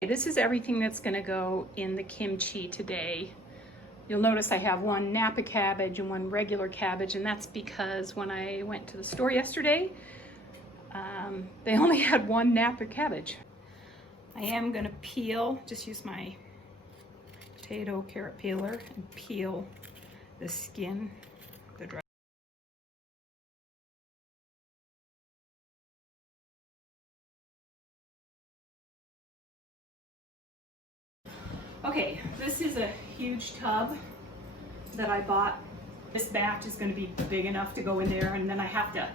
This is everything that's going to go in the kimchi today. You'll notice I have one Napa cabbage and one regular cabbage, and that's because when I went to the store yesterday, they only had one Napa cabbage. I am going to peel, just use my potato carrot peeler and peel the skin, the dry. Okay, this is a huge tub that I bought. This batch is going to be big enough to go in there, and then I have to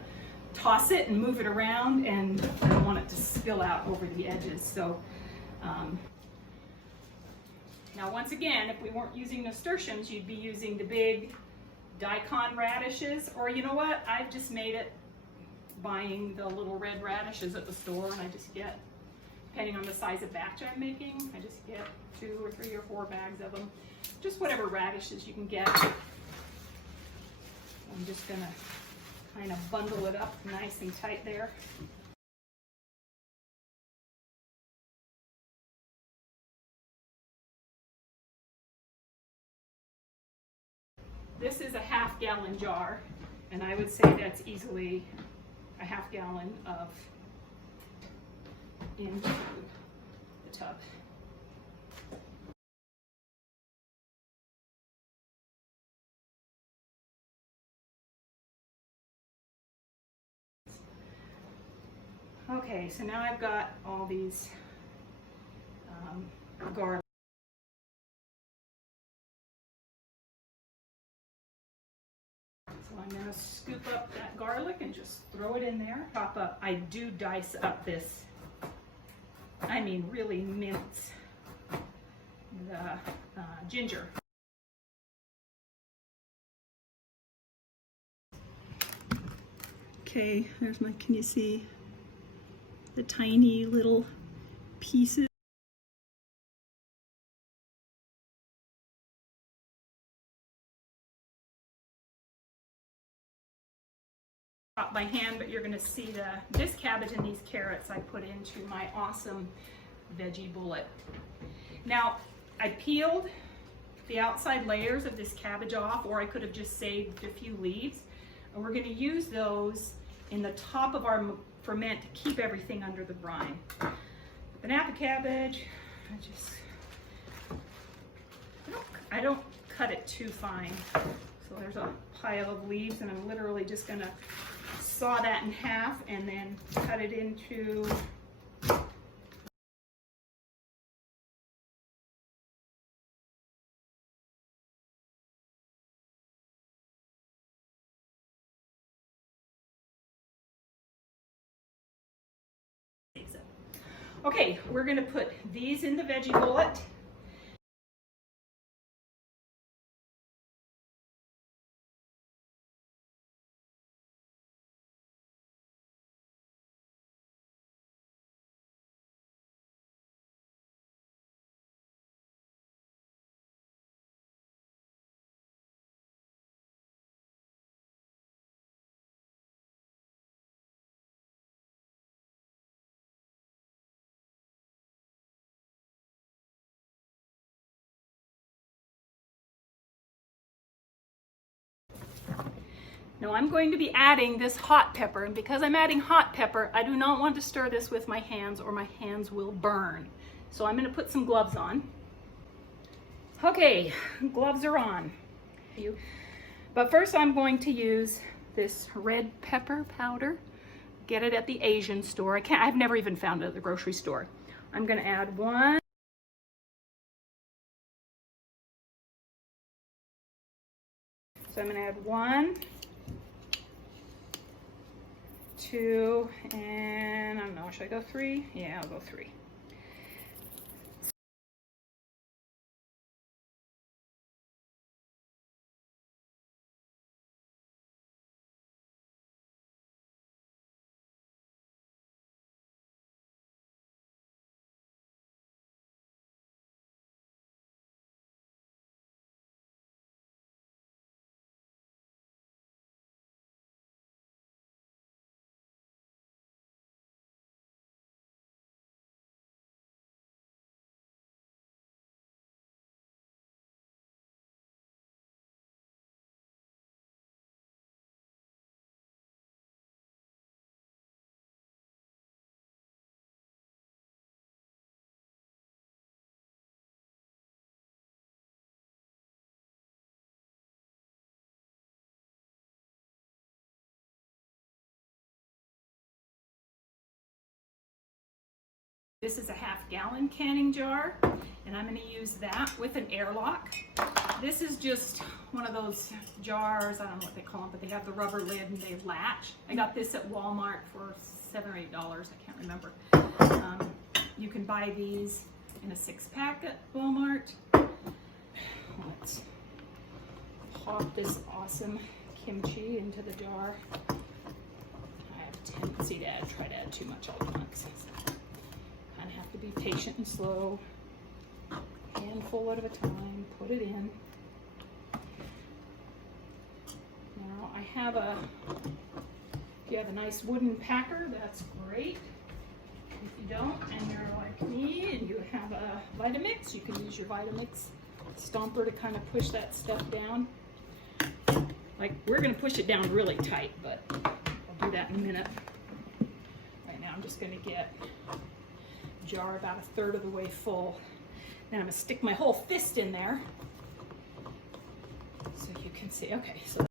toss it and move it around, and I don't want it to spill out over the edges. So now once again, if we weren't using nasturtiums, you'd be using the big daikon radishes, or you know what, I've just made it buying the little red radishes at the store, and I just get, depending on the size of batch I'm making, I just get 2 or 3 or 4 bags of them. Just whatever radishes you can get. I'm just gonna kind of bundle it up nice and tight there. This is a half-gallon jar, and I would say that's easily a half-gallon of into the tub. Okay, so now I've got all these garlic. So I'm going to scoop up that garlic and just throw it in there. Chop up. I do dice up this. I mean, really mince the ginger. Okay, there's my, can you see the tiny little pieces? By hand, but you're going to see this cabbage and these carrots I put into my awesome veggie bullet. Now, I peeled the outside layers of this cabbage off, or I could have just saved a few leaves, and we're going to use those in the top of our ferment to keep everything under the brine. The Napa cabbage, I don't cut it too fine. So there's a pile of leaves, and I'm literally just going to saw that in half and then cut it into okay, we're going to put these in the veggie bullet. Now I'm going to be adding this hot pepper, and because I'm adding hot pepper, I do not want to stir this with my hands or my hands will burn. So I'm going to put some gloves on. Okay, gloves are on. But first I'm going to use this red pepper powder. Get it at the Asian store. I've never even found it at the grocery store. I'm going to add 1. So I'm going to add 1, 2, and I don't know, should I go 3? Yeah, I'll go 3. This is a half-gallon canning jar, and I'm going to use that with an airlock. This is just one of those jars, I don't know what they call them, but they have the rubber lid and they latch. I got this at Walmart for $7 or $8, I can't remember. You can buy these in a 6-pack at Walmart. Let's pop this awesome kimchi into the jar. I have a tendency to try to add too much all at once. So kind of have to be patient and slow. Handful at a time, put it in. Now I have if you have a nice wooden packer, that's great. If you don't, and you're like me and you have a Vitamix, you can use your Vitamix stomper to kind of push that stuff down. Like, we're gonna push it down really tight, but I'll do that in a minute. Right now I'm just gonna get a jar about 1/3 of the way full. Then I'm gonna stick my whole fist in there so you can see. Okay, so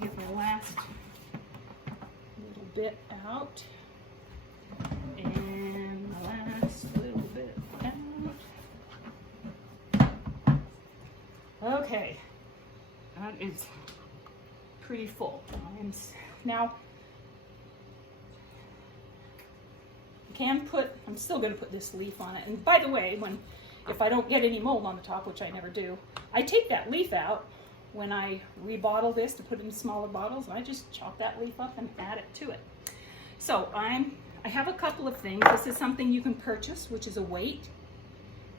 get my last little bit out, and my last little bit out. Okay, that is pretty full. Now, I'm still going to put this leaf on it. And by the way, if I don't get any mold on the top, which I never do, I take that leaf out when I rebottle this to put it in smaller bottles, and I just chop that leaf up and add it to it. So I have a couple of things. This is something you can purchase, which is a weight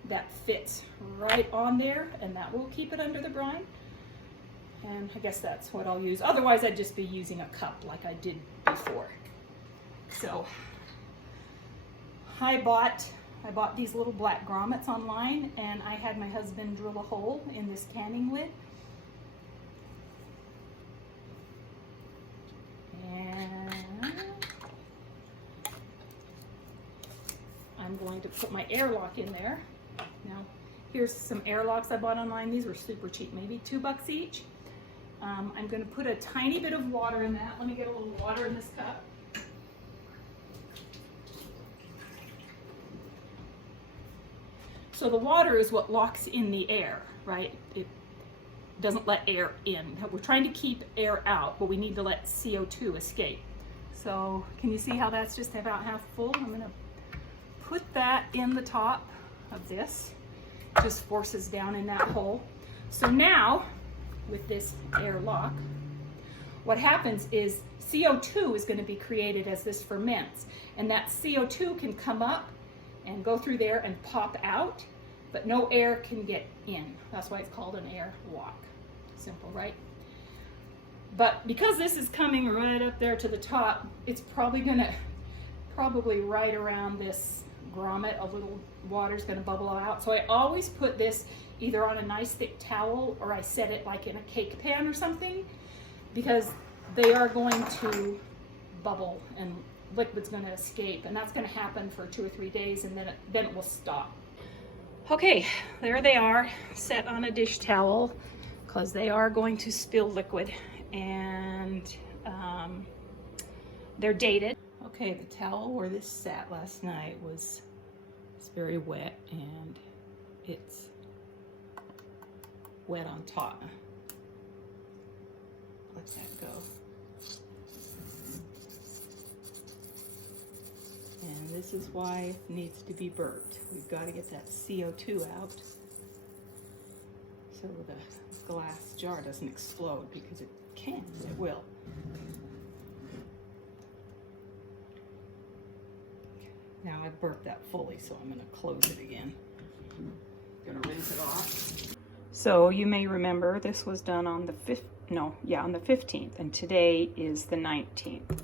that fits right on there, and that will keep it under the brine. And I guess that's what I'll use. Otherwise, I'd just be using a cup like I did before. So I bought these little black grommets online, and I had my husband drill a hole in this canning lid. And I'm going to put my airlock in there. Now, here's some airlocks I bought online. These were super cheap, maybe $2 each. I'm going to put a tiny bit of water in that. Let me get a little water in this cup. So the water is what locks in the air, right? It doesn't let air in. We're trying to keep air out, but we need to let CO2 escape. So can you see how that's just about half full? I'm going to put that in the top of this. Just forces down in that hole. So now, with this air lock, what happens is CO2 is going to be created as this ferments, and that CO2 can come up and go through there and pop out, but no air can get in. That's why it's called an air lock. Simple, right? But because this is coming right up there to the top, it's probably right around this grommet, a little water's going to bubble out. So I always put this either on a nice thick towel, or I set it like in a cake pan or something, because they are going to bubble and liquid's going to escape, and that's going to happen for 2 or 3 days, and then it will stop. Okay, there they are, set on a dish towel, because they are going to spill liquid, and they're dated. Okay, the towel where this sat last night it's very wet, and it's wet on top. Let that go. And this is why it needs to be burped. We've got to get that CO2 out so the glass jar doesn't explode, because it can, it will. Now I've burped that fully, so I'm going to close it again. I'm going to rinse it off. So you may remember this was done on the 15th, and today is the 19th.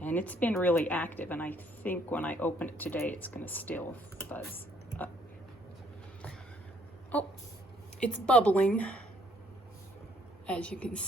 And it's been really active, and I think when I open it today, it's going to still fuzz up. Oh, it's bubbling, as you can see.